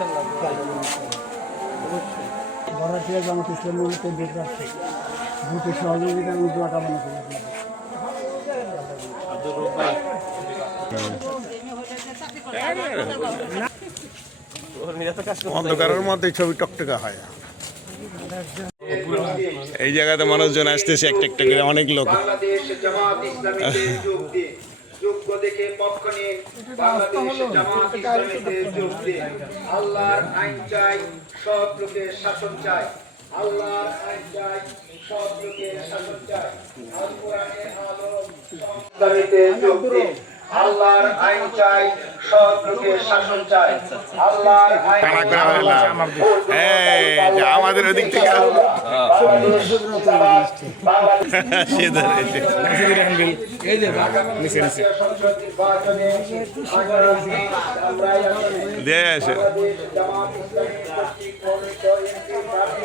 ইনশাআল্লাহ অবশ্যই বরাটিয়া জামাত ইসলামী কেন্দ্রের প্রার্থী গ্রুপের সহযোগিতা এবং দোয়া কামনা করি আব্দুর রব ভাই অন্ধকারের মধ্যে ছবি টকটকা হয়। এই জায়গাতে মানুষজন আসতেছে একটা একটা করে, অনেক লোক। বাংলাদেশ জামাত ইসলামীতে যোগ দিন, যোগ্য দেখে পক্ষ নিন। বাংলাদেশ জামাত ইসলামীতে যোগ দিন। আল্লাহর আইন চাই, সৎ লোকের শাসন চাই। আল্লাহর আইন চাই, সৎ লোকের শাসন চাই। আল কোরআনের আলো ইসলামীতে যোগ দিন। আল্লাহর আইন চাই, সৎ লোকের শাসন চাই। আল্লাহর আইন আমাদের ওদিক থেকে দিয়ে আসে। জামাত ইসলামী কর্তৃক মনোনীত এমপি প্রার্থী